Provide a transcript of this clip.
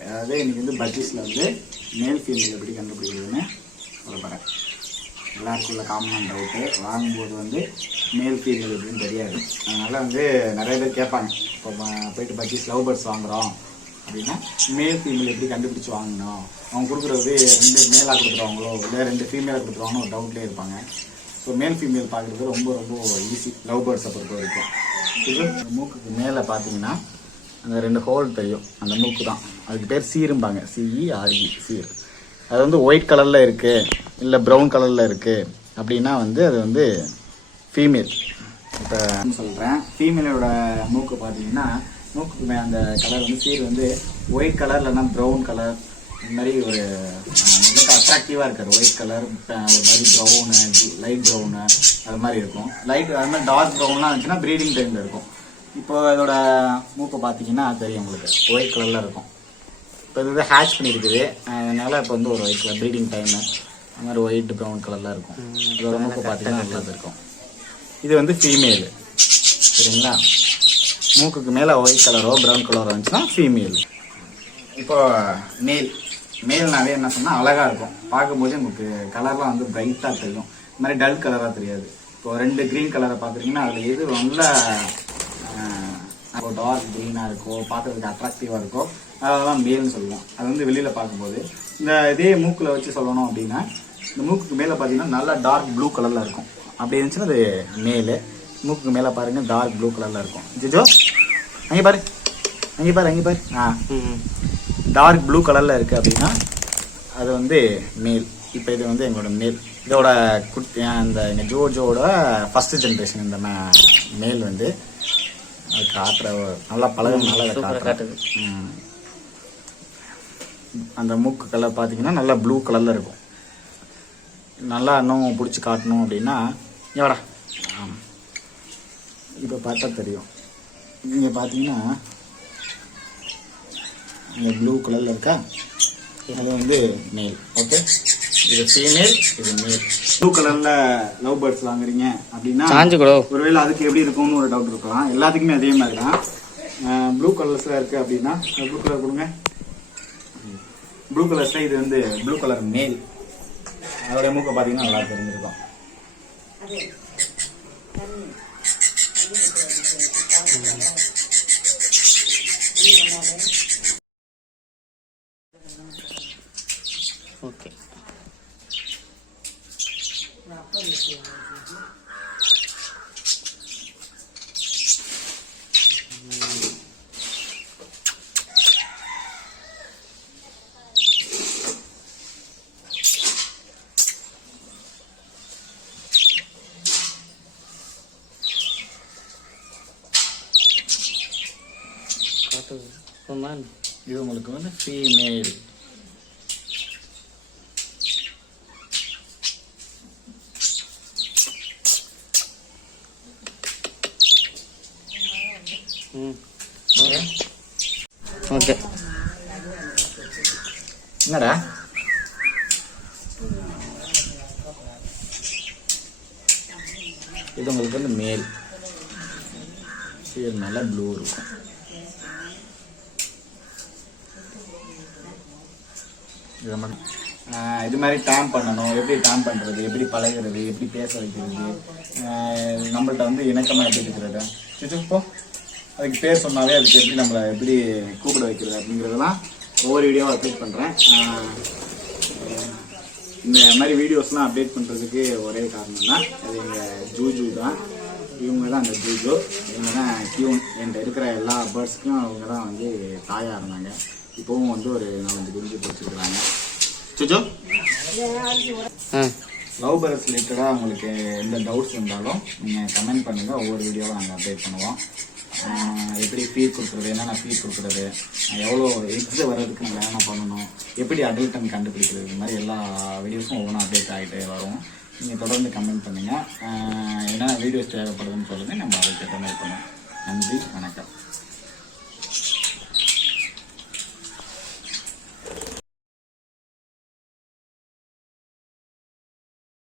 அதாவது இன்றைக்கி வந்து பட்ஜெட்டில் வந்து மேல் ஃபீமேல் எப்படி கண்டுபிடிக்கிறதுன்னு சொல்ல போகிறேன். எல்லாருக்கும் உள்ள காமன் டவுட்டு, வாங்கும்போது வந்து மேல் ஃபீமேல் எப்படின்னு தெரியாது. அதனால் வந்து நிறைய பேர் கேட்பாங்க, இப்போ போயிட்டு பட்ஜெட் லவ் பேர்ட்ஸ் வாங்குகிறோம் அப்படின்னா மேல் ஃபீமேல் எப்படி கண்டுபிடிச்சி வாங்கணும், அவங்க கொடுக்குறது 2 மேலாக கொடுத்துருவாங்களோ இல்லை 2 ஃபீமேலாக கொடுத்துருவாங்களோ ஒரு டவுட்லேயே இருப்பாங்க. ஸோ மேல் ஃபீமேல் பார்க்குறது ரொம்ப ரொம்ப ஈஸி லவ் பேர்ட்ஸை பொறுத்த வரைக்கும். இது மூக்குக்கு மேலே பார்த்தீங்கன்னா அந்த 2 ஹோல் தெரியும், அந்த மூக்கு தான். அதுக்கு பேர் சீரும்பாங்க, CERE சீர். அது வந்து ஒயிட் கலரில் இருக்குது இல்லை ப்ரௌன் கலரில் இருக்குது அப்படின்னா வந்து அது வந்து ஃபீமேல். இப்போ சொல்கிறேன், ஃபீமேலோட மூக்கு பார்த்தீங்கன்னா மூக்குக்கு அந்த கலர் வந்து சீர் வந்து ஒயிட் கலர் இல்லைன்னா ப்ரௌன் கலர், இந்த மாதிரி ஒரு அட்ராக்டிவாக இருக்காது. ஒயிட் கலர் ஒரு மாதிரி ப்ரௌனு, லைட் ப்ரௌனு அது மாதிரி இருக்கும். லைட் அது மாதிரி டார்க் ப்ரௌன்லாம் இருந்துச்சுன்னா ப்ரீடிங் டைமில் இருக்கும். இப்போ இதோட மூக்கை பார்த்தீங்கன்னா தெரியும் உங்களுக்கு, ஒயிட் கலரில் இருக்கும். இப்போ இது வந்து ஹேட்ச் பண்ணியிருக்குது, அதனால் இப்போ வந்து ஒரு ஒயிட் கலர் ப்ரீடிங் டைமு அது மாதிரி ஒயிட் ப்ரௌன் கலரில் இருக்கும். இதோட மூக்கை பார்த்தீங்கன்னா நல்லா இருக்கும். இது வந்து ஃபீமேலு, சரிங்களா? மூக்குக்கு மேலே ஒயிட் கலரோ ப்ரௌன் கலரோ இருந்துச்சுன்னா ஃபீமேல். இப்போ மேல்னாவே என்ன சொன்னால் அழகாக இருக்கும், பார்க்கும்போது நமக்கு கலர்லாம் வந்து பிரைட்டாக தெரியும், இந்த மாதிரி டல் கலராக தெரியாது. இப்போ 2 க்ரீன் கலரை பார்க்குறீங்கன்னா அதில் எது நல்லா டார்க் க்ரீனாக இருக்கோ, பார்க்குறதுக்கு அட்ராக்டிவாக இருக்கோ அதெல்லாம் மேல்னு சொல்லுவோம். அது வந்து வெளியில் பார்க்கும்போது. இந்த இதே மூக்கில் வச்சு சொல்லணும் அப்படின்னா இந்த மூக்குக்கு மேலே பார்த்தீங்கன்னா நல்லா டார்க் ப்ளூ கலரில் இருக்கும். அப்படி இருந்துச்சுன்னா அது மேலு. மூக்குக்கு மேலே பாருங்கள் டார்க் ப்ளூ கலரில் இருக்கும். ஜிஜோ அங்கே பாரு, அங்கே பாரு, அங்கே பாரு. டார்க் ப்ளூ கலரில் இருக்குது அப்படின்னா அது வந்து மேல். இப்போ இது வந்து எங்களோட மேல். இதோட குட்டி அந்த எங்கள் ஜோஜோட ஃபஸ்ட்டு ஜென்ரேஷன். இந்த மேல் வந்து அது காட்டுற நல்லா பழகனால காட்டுறது. அந்த மூக்கு கலர் பார்த்தீங்கன்னா நல்லா ப்ளூ கலரில் இருக்கும். நல்லா இன்னும் பிடிச்சி காட்டணும் அப்படின்னா எவடா இப்போ பார்த்தா தெரியும். நீங்கள் பார்த்தீங்கன்னா இந்த ப்ளூ கலரில் இருக்கா, அது வந்து மேல். ஓகே, இது ஃபீமேல், இது மேல். ப்ளூ கலரில் லவ் பேர்ட்ஸ் வாங்குறீங்க அப்படின்னா ஒருவேளை அதுக்கு எப்படி இருக்கும்னு ஒரு டவுட் இருக்கலாம். எல்லாத்துக்குமே அதே மாதிரி தான். ப்ளூ கலர்ஸில் இருக்குது அப்படின்னா ப்ளூ கலர் கொடுங்க. ப்ளூ கலர்ஸில் இது வந்து ப்ளூ கலர் மேல். அதோடைய மூக்கை பார்த்தீங்கன்னா நல்லா தெரிஞ்சிருக்கும். ஓகே, இது உங்களுக்கு வந்து ஃபீமேல். ஓகே, என்னடா இது உங்களுக்கு வந்து மேல். இது நல்லா ப்ளூ இருக்கும். இதை மட்டும் இது மாதிரி டேம் பண்ணணும். எப்படி டேம் பண்ணுறது, எப்படி பழகிறது, எப்படி பேச வைக்கிறது, நம்மள்ட்ட வந்து இணக்கமாக எப்படி இருக்கிறது, இப்போ அதுக்கு பேர் சொன்னாலே அதுக்கு எப்படி நம்மளை எப்படி கூப்பிட வைக்கிறது அப்படிங்கிறதெல்லாம் ஒவ்வொரு வீடியோவும் அப்டேட் பண்ணுறேன். இந்த மாதிரி வீடியோஸ்லாம் அப்டேட் பண்ணுறதுக்கு ஒரே காரணம் தான், அது எங்கள் ஜூஜு தான். இவங்க தான் அந்த ஜூஜு, இவங்க தான் கியூன். என்கிட்ட இருக்கிற எல்லா பேர்ட்ஸுக்கும் அவங்க தான் வந்து தாயாக இருந்தாங்க. இப்போவும் வந்து ஒரு 4-5 குஞ்சு பிடிச்சிருக்கிறாங்க. ஜூஜு லவ் பேர்ட்ஸ் ரிலேட்டடாக உங்களுக்கு எந்த டவுட்ஸ் இருந்தாலும் நீங்கள் கமெண்ட் பண்ணுங்கள். ஒவ்வொரு வீடியோவும் நாங்கள் அப்டேட் பண்ணுவோம். எப்படி ஃபீட் கொடுக்குறது, என்னென்ன ஃபீட் கொடுக்குறது, எவ்வளோ எக்ஸ் வர்றதுக்கு நம்ம என்னென்ன பண்ணணும், எப்படி அடல்ட்டன் கண்டுபிடிக்கிறது, இது மாதிரி எல்லா வீடியோஸும் ஒவ்வொன்றும் அப்டேட் ஆகிட்டே வரும். நீங்கள் தொடர்ந்து கமெண்ட் பண்ணுங்கள். என்னென்ன வீடியோஸ் தேவைப்படுதுன்னு சொல்லுங்கள், நம்ம அதை கேட்ட மாதிரி பண்ணுவோம். நன்றி, வணக்கம்.